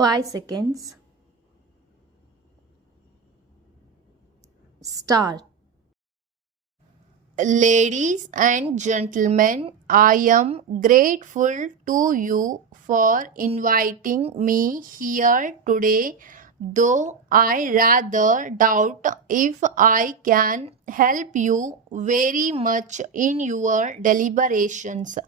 5 seconds. Start. Ladies and gentlemen, I am grateful to you for inviting me here today, though I rather doubt if I can help you very much in your deliberations.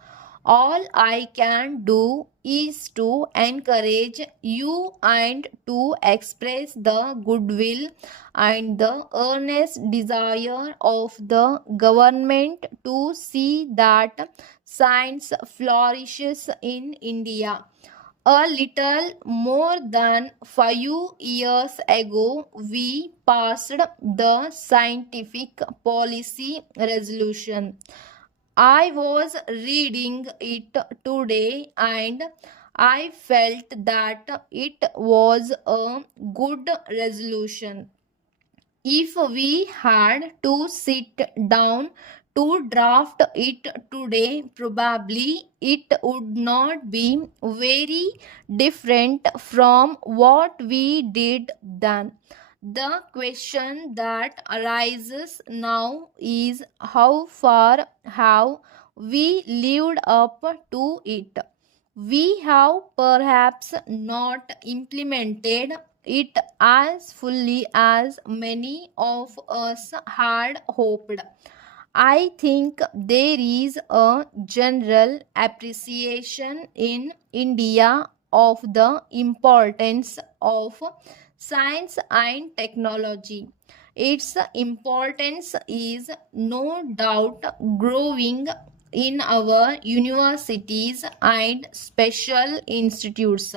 All I can do is to encourage you and to express the goodwill and the earnest desire of the government to see that science flourishes in India. A little more than 5 years ago, we passed the Scientific Policy Resolution. I was reading it today and I felt that it was a good resolution. If we had to sit down to draft it today, probably it would not be very different from what we did then. The question that arises now is how far have we lived up to it? We have perhaps not implemented it as fully as many of us had hoped. I think there is a general appreciation in India of the importance of science and technology. Its importance is no doubt growing in our universities and special institutes.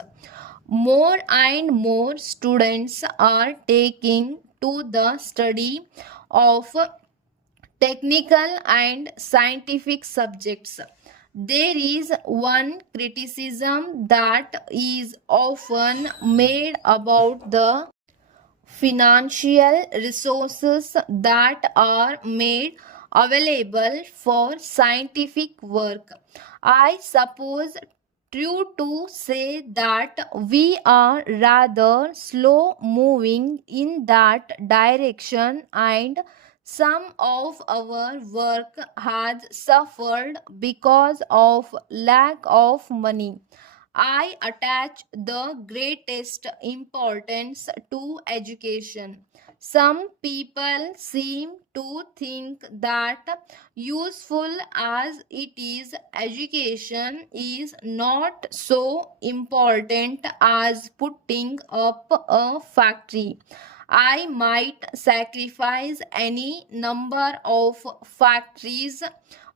More and more students are taking to the study of technical and scientific subjects. There is one criticism that is often made about the financial resources that are made available for scientific work. I suppose true to say that we are rather slow moving in that direction and some of our work has suffered because of lack of money. I attach the greatest importance to education. Some people seem to think that useful as it is, education is not so important as putting up a factory. I might sacrifice any number of factories,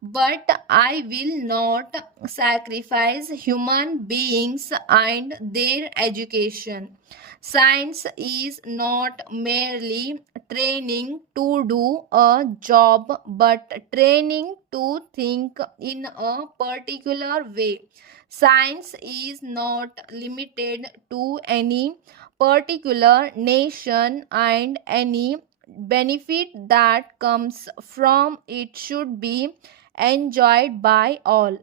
but I will not sacrifice human beings and their education. Science is not merely training to do a job but training to think in a particular way. Science is not limited to any particular nation and any benefit that comes from it should be enjoyed by all.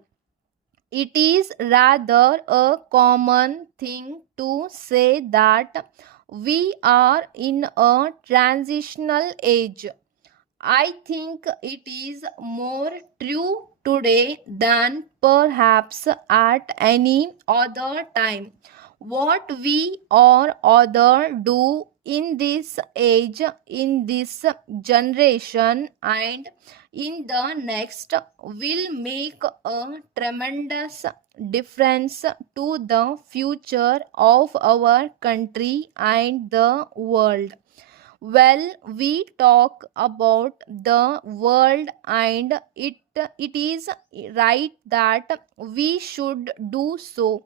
It is rather a common thing to say that we are in a transitional age. I think it is more true today than perhaps at any other time. What we or other do in this age, in this generation, and in the next will make a tremendous difference to the future of our country and the world. Well, we talk about the world and it is right that we should do so.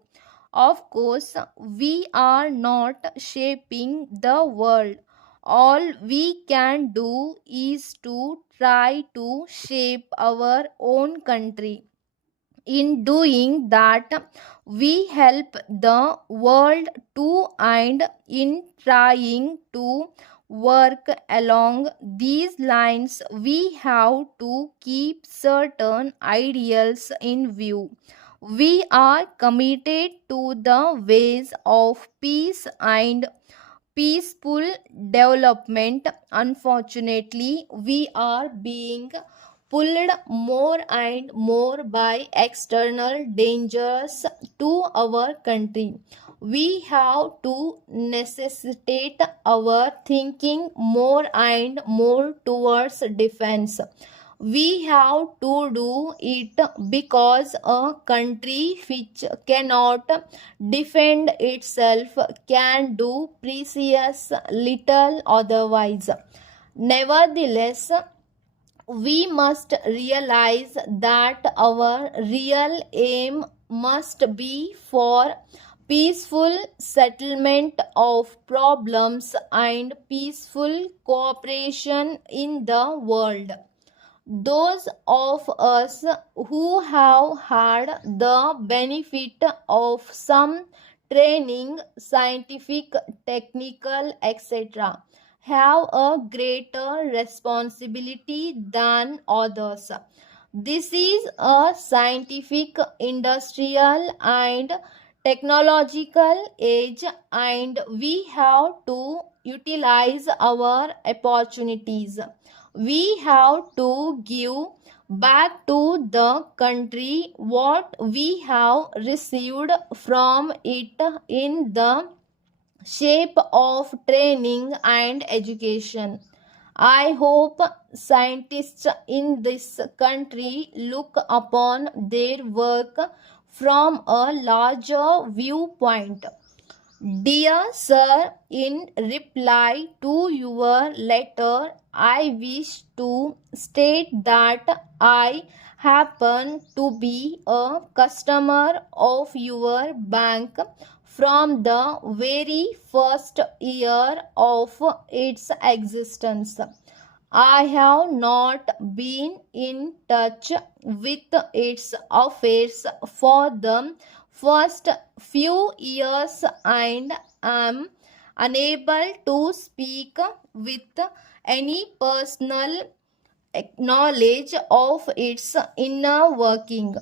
Of course, we are not shaping the world. All we can do is to try to shape our own country. In doing that, we help the world too, and in trying to work along these lines, we have to keep certain ideals in view. We are committed to the ways of peace and peaceful development. Unfortunately, we are being pulled more and more by external dangers to our country. We have to necessitate our thinking more and more towards defense. We have to do it because a country which cannot defend itself can do precious little otherwise. Nevertheless, we must realize that our real aim must be for peaceful settlement of problems and peaceful cooperation in the world. Those of us who have had the benefit of some training, scientific, technical, etc., have a greater responsibility than others. This is a scientific, industrial, and technological age, and we have to utilize our opportunities. We have to give back to the country what we have received from it in the shape of training and education. I hope scientists in this country look upon their work from a larger viewpoint. Dear Sir, in reply to your letter, I wish to state that I happen to be a customer of your bank from the very first year of its existence. I have not been in touch with its affairs for the first few years and am unable to speak with any personal knowledge of its inner working.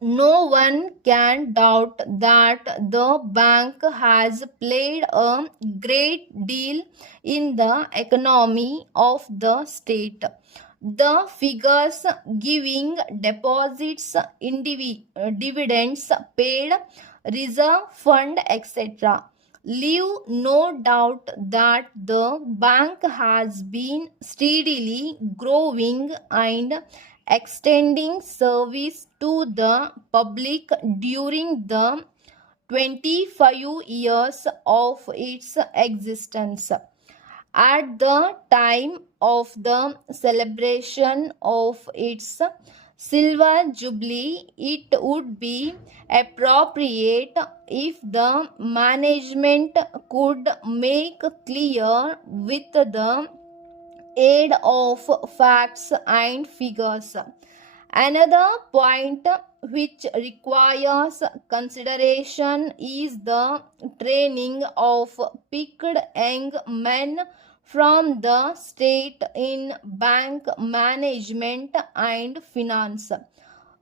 No one can doubt that the bank has played a great deal in the economy of the state. The figures giving deposits, dividends paid, reserve fund, etc., leave no doubt that the bank has been steadily growing and extending service to the public during the 25 years of its existence. At the time of the celebration of its silver jubilee, it would be appropriate if the management could make clear with the aid of facts and figures. Another point which requires consideration is the training of picked young men from the state in bank management and finance.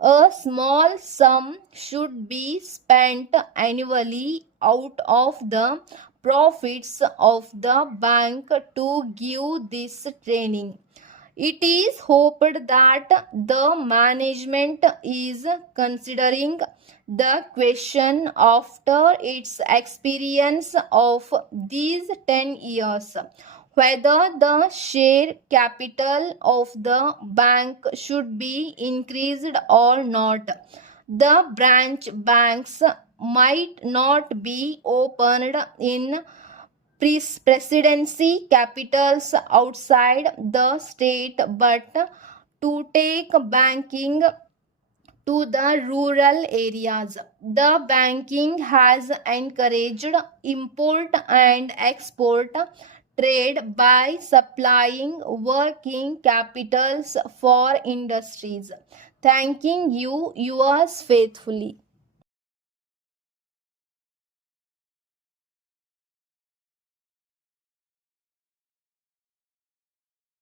A small sum should be spent annually out of the profits of the bank to give this training. It is hoped that the management is considering the question after its experience of these 10 years whether the share capital of the bank should be increased or not. The branch banks might not be opened in presidency capitals outside the state but to take banking to the rural areas. The banking has encouraged import and export trade by supplying working capitals for industries. Thanking you, yours faithfully.